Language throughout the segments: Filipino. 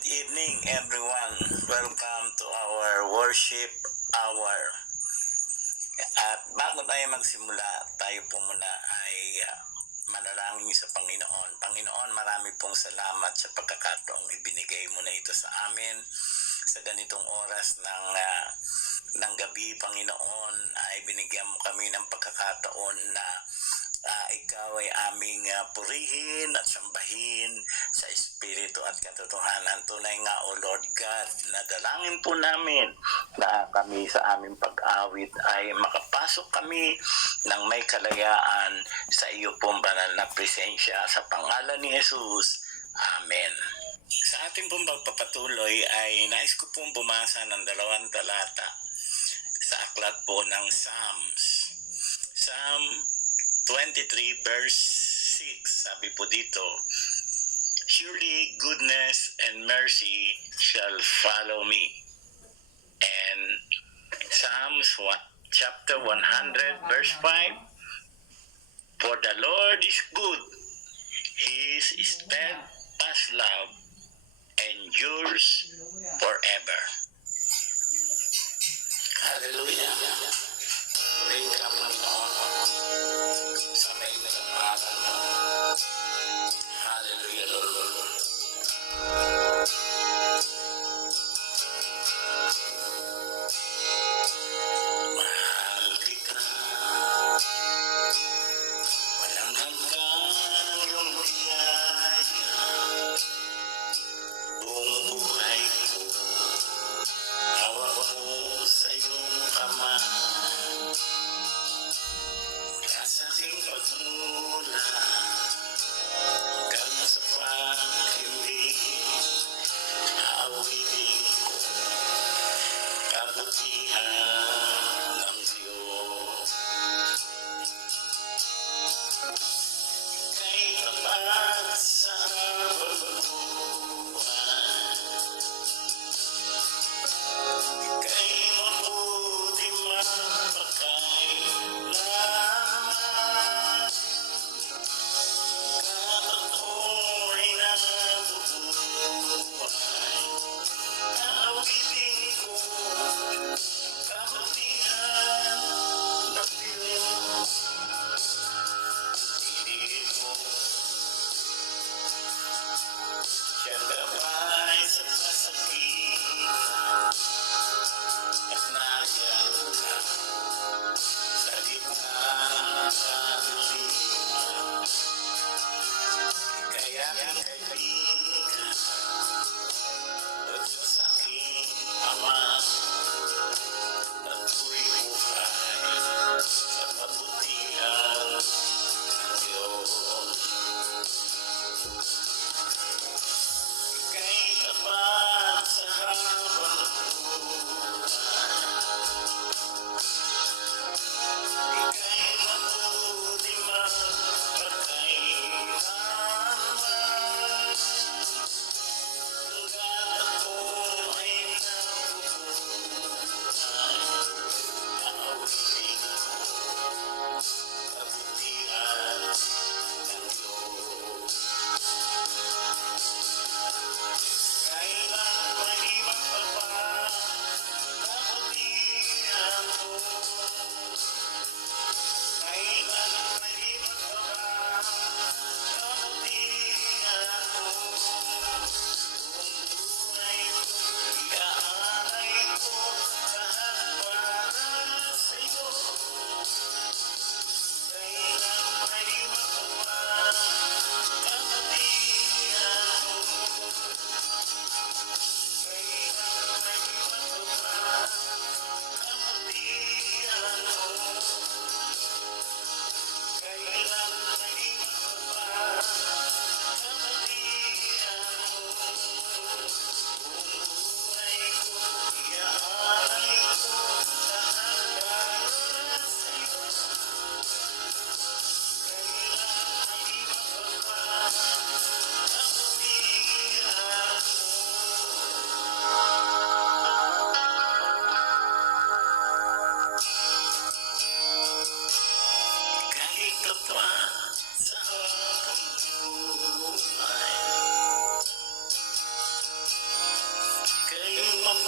Good evening, everyone. Welcome to our worship hour. At bago tayo magsimula, tayo po muna ay manalangin sa Panginoon. Panginoon, marami pong salamat sa pagkakataong ibinigay mo na ito sa amin sa ganitong oras ng gabi, Panginoon, ay binigyan mo kami ng pagkakataon na ikaw ay aming purihin at sambahin sa Espiritu at katotohanan. Tunay nga, O Lord God, na dalangin po namin na kami sa aming pag-awit ay makapasok kami ng may kalayaan sa iyo pong banal na presensya. Sa pangalan ni Jesus. Amen. Sa ating pong pagpapatuloy ay nais ko pong bumasa ng 2 talata sa aklat po ng Psalms. Psalm 23 verse 6, sabi po dito, surely goodness and mercy shall follow me. And Psalms chapter 100 verse 5, for the Lord is good, his steadfast love endures forever. Hallelujah. Pray ka, Panginoon, sa may nagpapalan mo. Hallelujah, Lord. Mahal kita, walang hanggang iyong biyaya, buong buhay ko, hawak ko sa iyong kamay.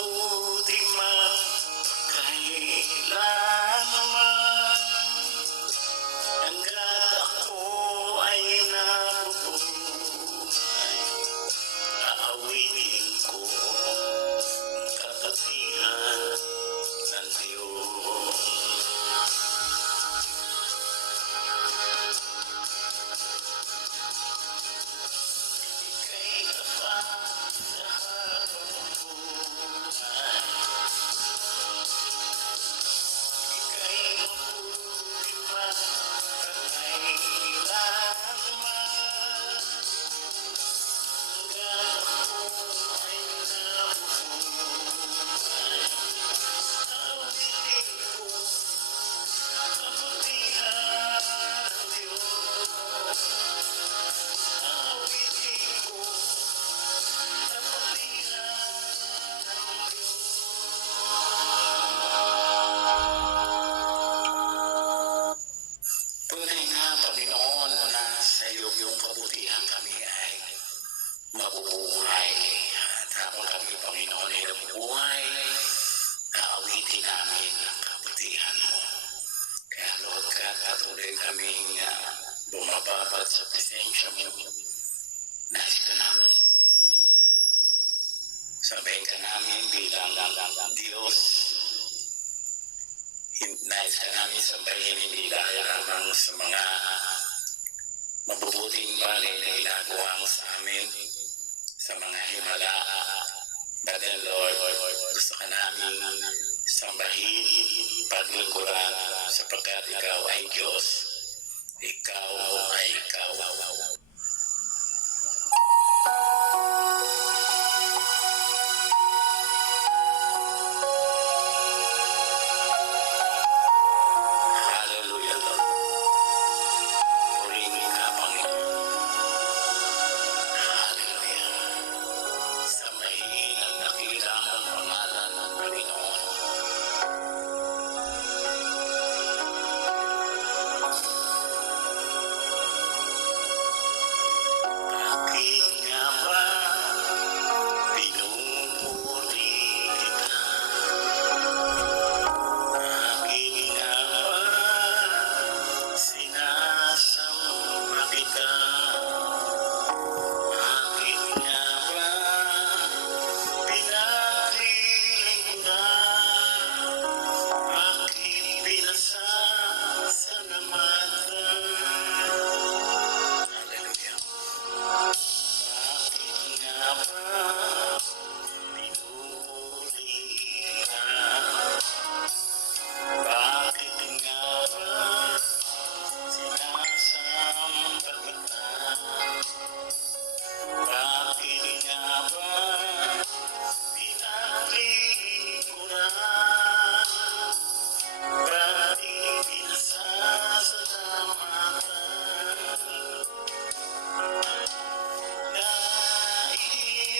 mabuti magkailanman. Hanggat ako ay nabubuhay, aawitin ko ang kabutihan ng Diyos. Ika'y tapat sa habang buhay, ika'y mabuti magkakailanman. Hanggang ako ay nabubuhay, awitin ko ang kabutihan ng Diyos. Awitin ko ang kabutihan ng Diyos. Tunay nga, Panginoon, na sa iyong kabutihan kami ay mabubuhay. At habang kami, Panginoon, ay nabubuhay, aawitin namin ang kabutihan mo. Kaya, Lord God, patuloy kaming bumababat sa presensya mo. Nais ka namin sabayin ka namin bilang Diyos. Nais ka namin sabayin hindi dahil lamang sa mga mabubuting bagay na ginagawa mo sa amin, sa mga himala. But then, Lord, gusto ka namin sambahin, paglingkuran, sapagkat ikaw ay Diyos. Ikaw ay ikaw. Hallelujah, Lord. Purihin ka, Panginoon. Hallelujah. Sambahin ang dakilang pangalan ng Panginoon. Bakit nga ba pinupuri kita? Bakit nga ba sinasamba kita? Bakit nga ba pinaglilingkuran? Bakit pinasasalamatan? Hallelujah. Bakit nga ba pinupuri kita? Bakit nga ba sinasamba kita? Bakit nga ba pinaglilingkuran? Bakit pinasasalamatan? Nais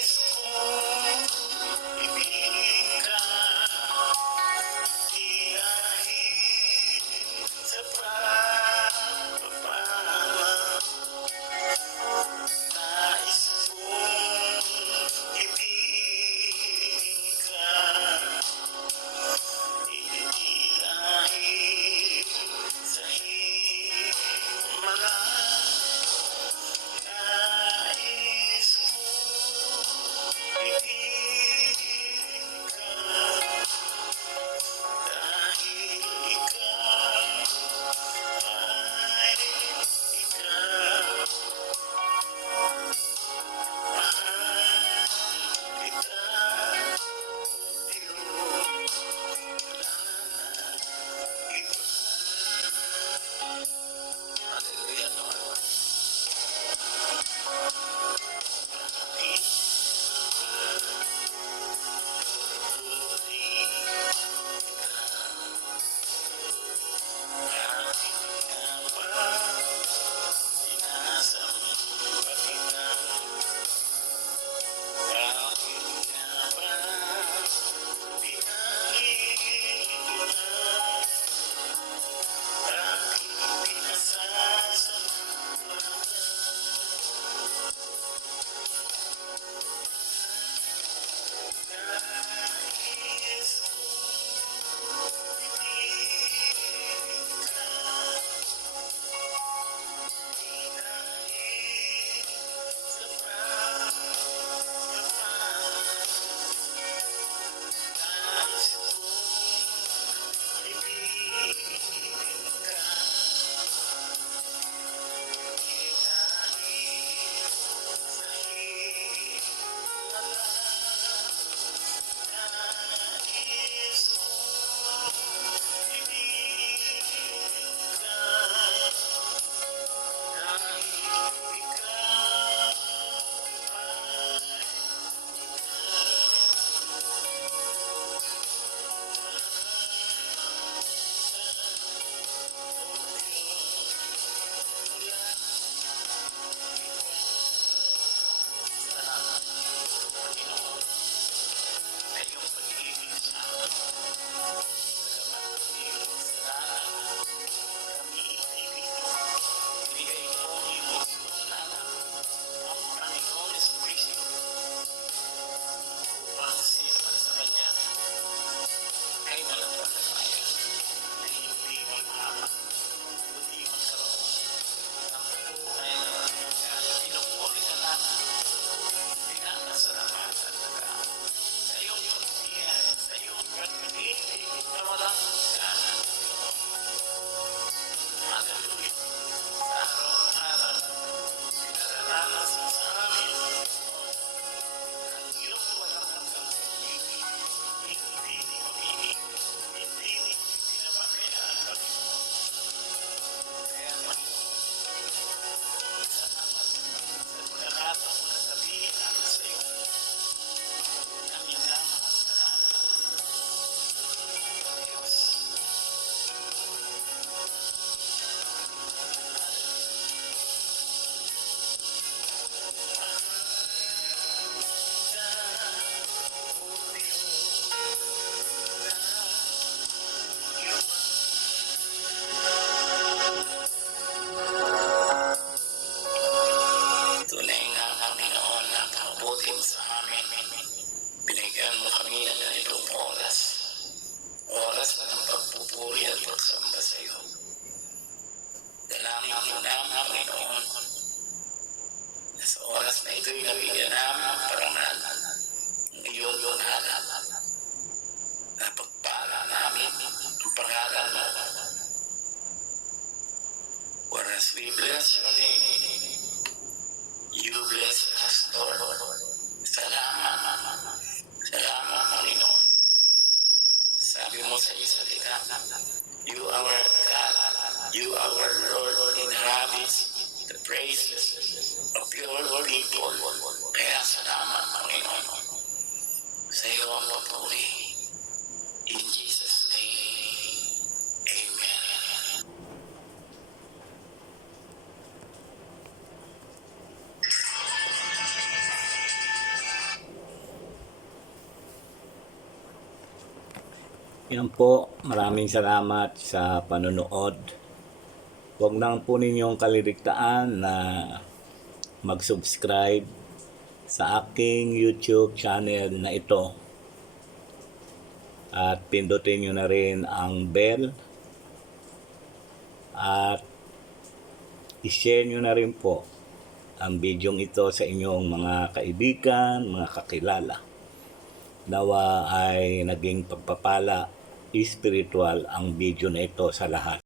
isukin sa amin. Binigyan mo kami ng ganitong oras. Oras na ng pagpupuri at pagsamba sa iyo. Dalangin mo namin, Panginoon, na sa oras na ito'y nabigyan namin ang parangal ng iyong lunhanan. Na pagpala namin ang pangalan mo. Whereas we bless your name, you bless us, Lord. Salamat, salamat, Panginoon. Sabi mo sa salita, you our God, you our Lord, inhabits the praises of your people. Kaya salamat, Panginoon. Sa iyo ang papuri. In Jesus' name, Amen. Yan po, maraming salamat sa panonood. Huwag lang po ninyong kaliligtaan na mag-subscribe sa aking YouTube channel na ito. At pindutin nyo na rin ang bell. At i-share nyo na rin po ang video ito sa inyong mga kaibigan, mga kakilala. Nawa ay naging pagpapala spiritual ang video na ito sa lahat.